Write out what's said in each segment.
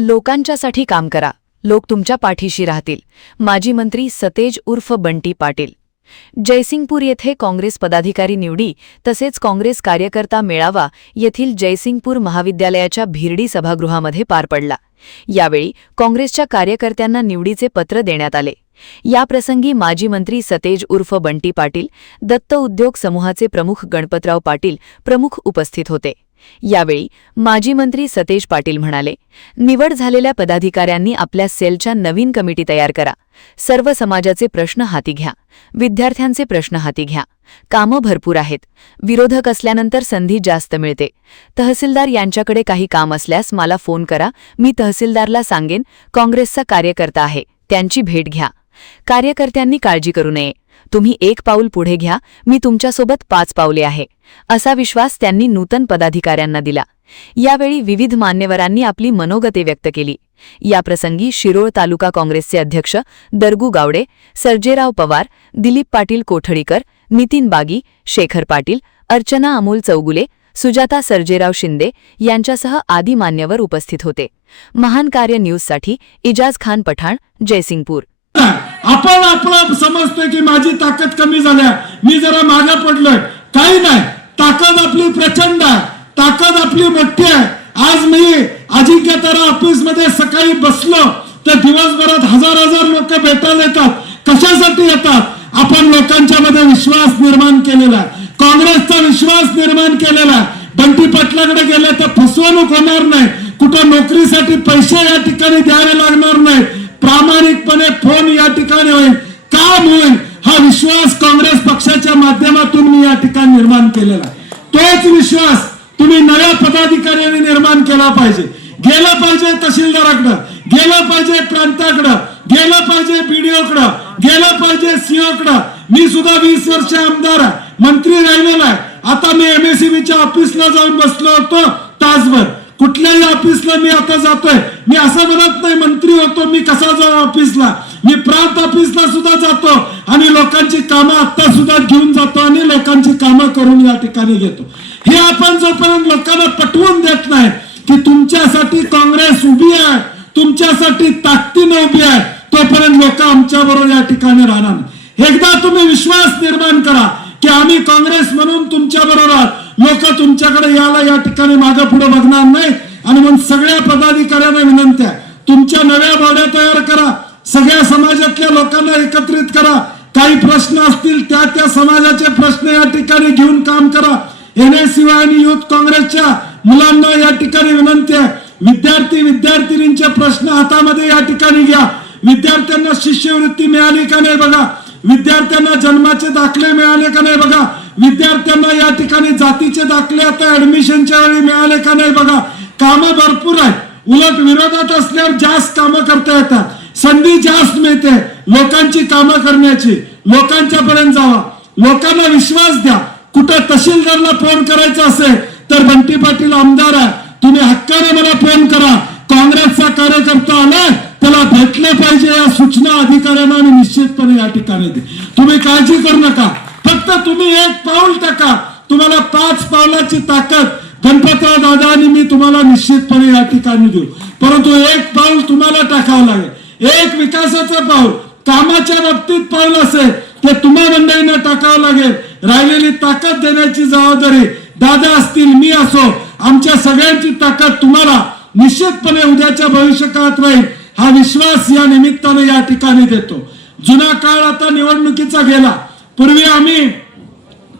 लोकांच्यासाठी काम करा, लोक तुमच्या पाठीशी राहतील. माजी मंत्री सतेज उर्फ बंटी पाटील. जयसिंगपूर येथे काँग्रेस पदाधिकारी निवडी तसेच काँग्रेस कार्यकर्ता मेळावा येथील जयसिंगपूर महाविद्यालयाच्या भिरडी सभागृहामध्ये पार पडला. यावेळी काँग्रेसच्या कार्यकर्त्यांना निवडीचे पत्र देण्यात आले. याप्रसंगी माजी मंत्री सतेज उर्फ बंटी पाटील, दत्त उद्योग समूहाचे प्रमुख गणपतराव पाटील प्रमुख उपस्थित होते. यावेळी माजी मंत्री सतेज पाटील म्हणाले, निवड झालेल्या पदाधिकाऱ्यांनी आपल्या सेलच्या नवीन कमिटी तयार करा. सर्व समाजाचे प्रश्न हाती घ्या, विद्यार्थ्यांचे प्रश्न हाती घ्या. कामं भरपूर आहेत. विरोधक असल्यानंतर संधी जास्त मिळते. तहसीलदार यांच्याकडे काही काम असल्यास मला फोन करा, मी तहसीलदारला सांगेन. काँग्रेसचा कार्यकर्ता आहे, त्यांची भेट घ्या. कार्यकर्त्यांनी काळजी करू नये. तुम्ही एक पाऊल पुढे घ्या, मी तुमच्यासोबत 5 पावले आहे, असा विश्वास त्यांनी नूतन पदाधिकाऱ्यांना दिला. यावेळी विविध मान्यवरांनी आपली मनोगते व्यक्त केली. याप्रसंगी शिरोळ तालुका काँग्रेसचे अध्यक्ष दरगू गावडे, सर्जेराव पवार, दिलीप पाटील कोठडीकर, नितीन बागी, शेखर पाटील, अर्चना अमोल चौगुले, सुजाता सर्जेराव शिंदे यांच्यासह आदी मान्यवर उपस्थित होते. महान कार्य न्यूजसाठी इजाज खान पठाण, जयसिंगपूर. आपण आपलं समजतोय की माझी ताकद कमी झाल्या, मी जरा मागे पडलोय. काही नाही, ताकद आपली प्रचंड आहे, ताकद आपली मोठी आहे. आज मी अजिंक्यतारा ऑफिस मध्ये सकाळी बसलो तर दिवसभरात हजार लोक भेटायला येतात. कशासाठी येतात? आपण लोकांच्या मध्ये विश्वास निर्माण केलेला आहे, काँग्रेसचा विश्वास निर्माण केलेला आहे. बंटी पाटलाकडे गेले तर फसवणूक होणार नाही, कुठं नोकरीसाठी पैसे या ठिकाणी द्यावे लागणार नाही, प्रामाणिकपणे फोन या ठिकाणी होईल, काम होईल. हा विश्वास काँग्रेस पक्षाच्या माध्यमातून मी या ठिकाणी निर्माण केलेला आहे. तोच विश्वास तुम्ही नव्या पदाधिकाऱ्यांनी निर्माण केला पाहिजे. गेलं पाहिजे तहसीलदाराकडं, गेलं पाहिजे प्रांताकडं, गेलं पाहिजे बीडीओकडं, गेलं पाहिजे सीओकडं. मी सुद्धा 20 वर्ष आमदार आहे, मंत्री राहिलेला आहे. आता मी एमएससीबीच्या ऑफिसला जाऊन बसलो होतो तासभर. कुठल्याही ऑफिसला मी आता जातोय. मी असं म्हणत नाही मंत्री होतो मी कसा जाऊ ऑफिसला, मी प्रांत ऑफिसला सुद्धा जातो आणि लोकांची कामं आता सुद्धा घेऊन जातो आणि लोकांची कामं करून या ठिकाणी घेतो. हे आपण जोपर्यंत लोकांना पटवून देत नाही की तुमच्यासाठी काँग्रेस उभी आहे, तुमच्यासाठी ताकदीने उभी आहे, तोपर्यंत लोक आमच्या बरोबर या ठिकाणी राहणार नाही. एकदा तुम्ही विश्वास निर्माण करा की आम्ही काँग्रेस म्हणून तुमच्या बरोबर, लोक तुमच्याकडे यायला या ठिकाणी मागे पुढे बघणार नाही. आणि म्हणून सगळ्या पदाधिकाऱ्यांना विनंती आहे, तुमच्या नव्या बॉड्या तयार करा, सगळ्या समाजातल्या लोकांना एकत्रित करा. काही प्रश्न असतील त्या समाजाचे प्रश्न या ठिकाणी घेऊन काम करा. एनएसयूआय आणि युथ काँग्रेसच्या मुलांना या ठिकाणी विनंती आहे, विद्यार्थींचे प्रश्न हातामध्ये या ठिकाणी घ्या. विद्यार्थ्यांना शिष्यवृत्ती मिळाली का नाही बघा, विद्यार्थ्यांना जन्माचे दाखले मिळाले का नाही बघा, विद्यार्थ्यांना या ठिकाणी जातीचे दाखले आता ऍडमिशनच्या वेळी मिळाले का नाही बघा. कामं भरपूर आहेत. उलट विरोधात असल्यावर जास्त कामं करता येतात, संधी जास्त मिळते लोकांची कामं करण्याची. लोकांच्या पर्यंत जावा, लोकांना विश्वास द्या. कुठं तहसीलदारला फोन करायचा असेल तर बंटी पाटील आमदार आहे, तुम्ही हक्काने मला फोन करा. काँग्रेसचा कार्यकर्ता आलाय त्याला भेटले पाहिजे या सूचना अधिकाऱ्यांना मी निश्चितपणे या ठिकाणी दे. तुम्ही काळजी करू नका, फक्त तुम्ही एक पाऊल टाका. तुम्हाला 5 पावलाची ताकद गणपतराव दादा आणि मी तुम्हाला निश्चितपणे या ठिकाणी देऊ. परंतु एक पाऊल तुम्हाला टाकावं लागेल, एक विकासाचं पाऊल, कामाच्या बाबतीत पाऊल असेल ते तुम्हा मंडळींना टाकावं लागेल. राहिलेली ताकद देण्याची जबाबदारी दादा असतील, मी असो, आमच्या सगळ्यांची ताकद तुम्हाला निश्चितपणे उद्याच्या भविष्यकाळात राहील. हा विश्वास या निमित्ताने या ठिकाणी देतो. जुना काळ आता निवडणुकीचा गेला. पूर्वी आम्ही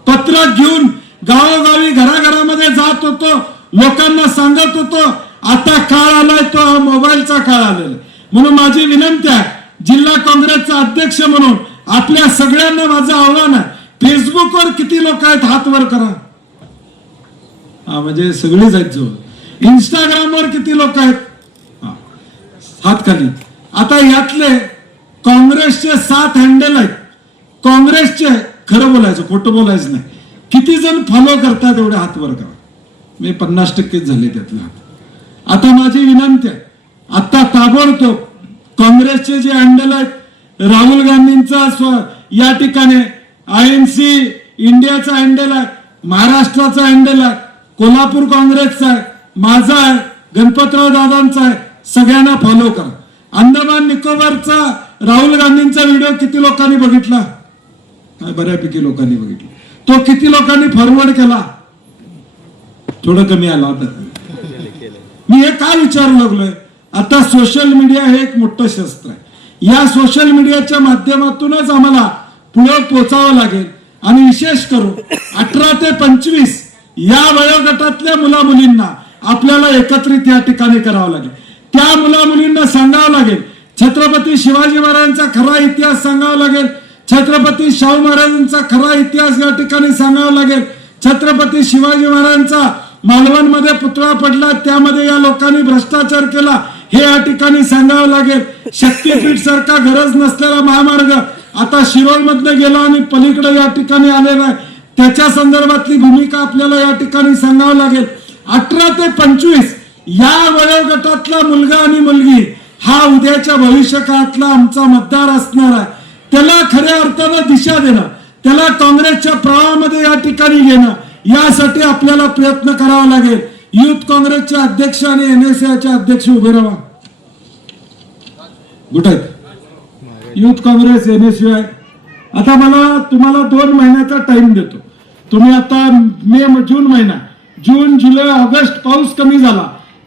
पत्रक घेऊन गावोगावी घराघरामध्ये जात होतो, लोकांना सांगत होतो. आता काळ आलाय तो मोबाईलचा काळ आलेला. म्हणून माझी विनंती आहे, जिल्हा काँग्रेसचा अध्यक्ष म्हणून आपल्या सगळ्यांना माझं आव्हान आहे, फेसबुकवर किती लोक आहेत हात वर करा. म्हणजे सगळेच आहेत जवळ. इंस्टाग्रामवर किती लोक आहेत हात खाली. आता यातले काँग्रेसचे 7 हँडल आहेत. काँग्रेसचे, खरं बोलायचं खोटं बोलायचं नाही, किती जण फॉलो करतात एवढे हात वर करा. मी 50% झाले त्यातले हात. आता माझी विनंती आहे, आता ताबडतोब काँग्रेसचे जे हँडल आहेत, राहुल गांधींचा या ठिकाणी आयएनसी इंडियाचा हँडल आहे, महाराष्ट्राचा हँडल आहे, कोल्हापूर काँग्रेसचा आहे, माझा आहे, गणपतराव दादांचा आहे, सगळ्यांना फॉलो करा. अंदमान निकोबारचा राहुल गांधींचा व्हिडिओ किती लोकांनी बघितला? बऱ्यापैकी लोकांनी बघितला. तो किती लोकांनी फॉरवर्ड केला? थोडं कमी आला होता. मी हे काय विचारू लागलोय, आता सोशल मीडिया हे एक मोठं शस्त्र आहे. या सोशल मीडियाच्या माध्यमातूनच आम्हाला पुढे पोचावं लागेल. आणि विशेष करून 18 ते 25 या वयोगटातल्या मुला मुलींना आपल्याला एकत्रित या ठिकाणी करावं लागेल. त्या मुला मुलींना सांगावं लागेल छत्रपती शिवाजी महाराजांचा खरा इतिहास सांगावा लागेल. छत्रपती शाहू महाराजांचा खरा इतिहास या ठिकाणी सांगावा लागेल. छत्रपती शिवाजी महाराजांचा मालवणमध्ये पुतळा पडला, त्यामध्ये या लोकांनी भ्रष्टाचार केला, हे या ठिकाणी सांगावं लागेल. शक्तीपीठ सारखा गरज नसलेला महामार्ग आता शिरोळमधनं गेला आणि पलीकडे या ठिकाणी आलेला आहे, त्याच्या संदर्भातली भूमिका आपल्याला या ठिकाणी सांगावं लागेल. 18 ते 25 या वयोगटातला मुलगा आणि मुलगी हा उद्याच्या भविष्य काळातला आमचा मतदार असणार आहे. त्याला खऱ्या अर्थानं दिशा देणं, त्याला काँग्रेसच्या प्रवाहामध्ये या ठिकाणी घेणं, यासाठी आपल्याला प्रयत्न करावा लागेल. युथ काँग्रेसचे अध्यक्ष आणि NSAचे अध्यक्ष उभे राहा. कुठे आहेत? Youth Congress NSA. आता मला तुम्हाला 2 महिन्याचा टाइम देतो. तुम्ही आता जून महिना, जून जुलै ऑगस्ट पाऊस कमी झाला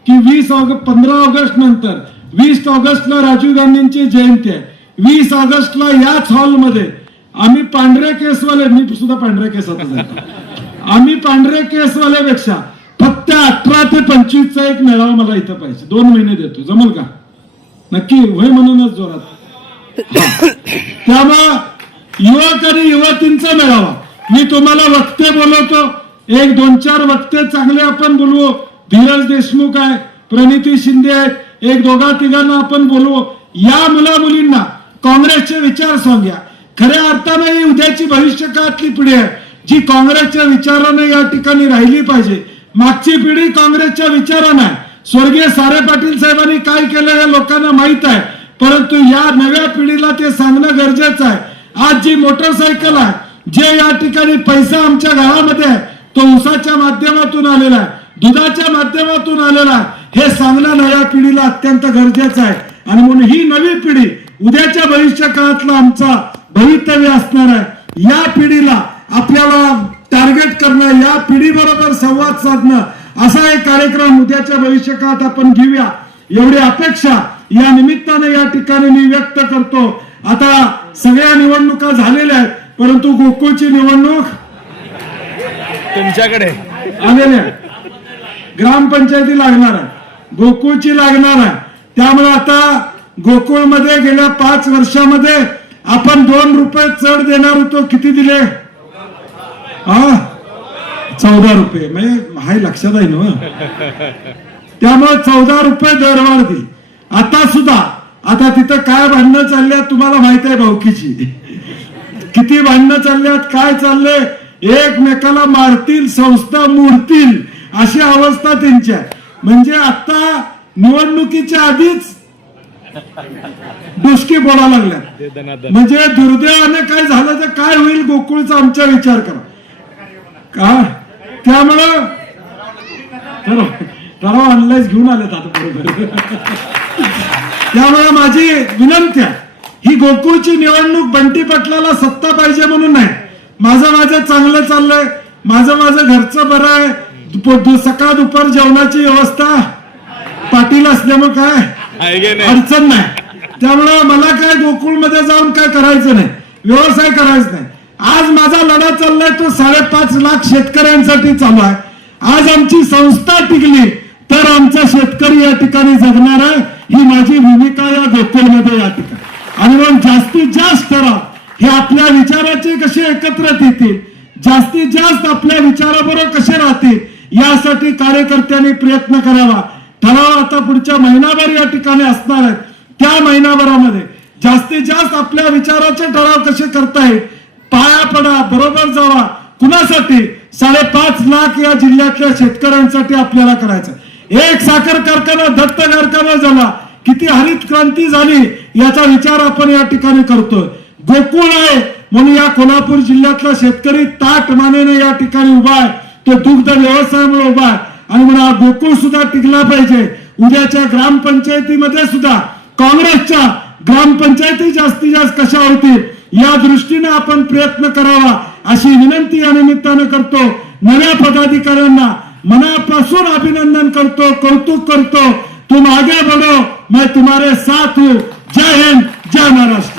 की 15 ऑगस्ट नंतर 20 ऑगस्टला राजीव गांधींची जयंती आहे. 20 ऑगस्टला याच हॉलमध्ये आम्ही पांढरे केसवाले, मी सुद्धा पांढऱ्या केसातच आहे, आम्ही पांढरे केसवाल्यापेक्षा फक्त 18 ते 25 चा एक मेळावा मला इथं पाहिजे. 2 महिने देतो, जमल का? नक्की होय म्हणूनच जोरात. त्यामुळं युवक आणि युवतींचा मेळावा. मी तुम्हाला वक्ते बोलवतो, 1-2-4 वक्ते चांगले आपण बोलवू. धीरज देशमुख आहे, प्रणिती शिंदे आहेत, 1-2-3 आपण बोलवू. या मुला मुलींना काँग्रेसचे विचार सांगूया. खऱ्या अर्थाने ही उद्याची भविष्य काळातली पिढी आहे जी काँग्रेसच्या विचाराने या ठिकाणी राहिली पाहिजे. मागची पिढी काँग्रेसच्या विचारानं आहे. स्वर्गीय सारे पाटील साहेबांनी काय केलं हे लोकांना माहित आहे, परंतु या नव्या पिढीला ते सांगणं गरजेचं आहे. आज जी मोटरसायकल आहे, जे या ठिकाणी पैसा आमच्या घरामध्ये आहे, तो ऊसाच्या माध्यमातून आलेला आहे, दुधाच्या माध्यमातून आलेला आहे, हे सांगणं नव्या पिढीला अत्यंत गरजेचं आहे. आणि म्हणून ही नवी पिढी उद्याच्या भविष्य काळातला आमचा भवितव्य असणार आहे. या पिढीला आपल्याला टार्गेट करणं, या पिढीबरोबर संवाद साधणं, असा एक कार्यक्रम उद्याच्या भविष्य काळात आपण घेऊया, एवढी अपेक्षा या निमित्ताने या ठिकाणी मी व्यक्त करतो. आता सगळ्या निवडणुका झालेल्या आहेत, परंतु गोकुळची निवडणूक तुमच्याकडे आलेली आहे. ग्रामपंचायती लागणार आहे, गोकुळची लागणार आहे. त्यामुळे आता गोकुळमध्ये गेल्या 5 वर्षामध्ये आपण 2 रुपये चढ देणार होतो. किती दिले? 14 रुपये. म्हणजे हाय लक्षात आहे ना. त्यामुळे 14 रुपये दरवाढ दिली. आता सुद्धा आता तिथं काय भांडणं चालल्यात तुम्हाला माहित आहे भाऊकीची. किती भांडणं चालल्यात, काय चाललंय, एकमेकाला मारतील, संस्था मोडतील, अशी अवस्था त्यांची आहे. म्हणजे आता निवडणुकीच्या आधीच डुसकी बोला लागल्यात. म्हणजे दुर्दैवाने काय झालं तर काय होईल गोकुळचा आमचा विचार करा का. त्यामुळं ठराव ऑनलाईन घेऊन आलेत आता बरोबर. त्यामुळे माझी विनंती आहे, ही गोकुळची निवडणूक बंटी पाटलाला सत्ता पाहिजे म्हणून नाही. माझं चांगलं चाललंय, माझं घरचं बरं आहे, सकाळ दुपार जेवणाची व्यवस्था पाटील असल्यामुळे काय अडचण नाही. त्यामुळं मला काय गोकुळमध्ये जाऊन काय करायचं नाही, व्यवसाय करायचा नाही. आज माझा लढा चाललाय तो 5.5 लाख शेतकऱ्यांसाठी चालू आहे. आज आमची संस्था टिकली तर आमचा शेतकरी या ठिकाणी जगणार आहे, ही माझी भूमिका या गोकुळमध्ये या ठिकाणी. आणि म्हणून जास्तीत जास्त ठराव हे आपल्या विचाराचे कसे एकत्रित येतील, जास्तीत जास्त आपल्या विचाराबरोबर कसे राहतील, यासाठी कार्यकर्त्यांनी प्रयत्न करावा. ठराव आता पुढच्या महिनाभर या ठिकाणी असणार आहेत. त्या महिनाभरामध्ये जास्तीत जास्त आपल्या विचाराचे ठराव कसे करता येईल, पाया पडा, बरोबर जावा. कुणासाठी? 5.5 लाख या जिल्ह्यातल्या शेतकऱ्यांसाठी आपल्याला करायचं. एक साखर कारखाना, दत्त कारखाना झाला, किती हरित क्रांती झाली, याचा विचार आपण या ठिकाणी करतोय. गोकुळ आहे म्हणून या कोल्हापूर जिल्ह्यातला शेतकरी ताट मानेने या ठिकाणी उभा आहे, तो दुग्ध व्यवसायामुळे उभा आहे. आणि म्हणून गोकुळ सुद्धा टिकला पाहिजे. उद्याच्या ग्रामपंचायतीमध्ये सुद्धा काँग्रेसच्या ग्रामपंचायती जास्तीत जास्त कशा होतील या दृष्टीने आपण प्रयत्न करावा अशी विनंती या निमित्तानं करतो. नव्या पदाधिकाऱ्यांना मनापासून अभिनंदन करतो, कौतुक करतो. तुम आगे बढ़ो, मैं तुम्हारे साथ हूं. जय हिंद, जय महाराष्ट्र.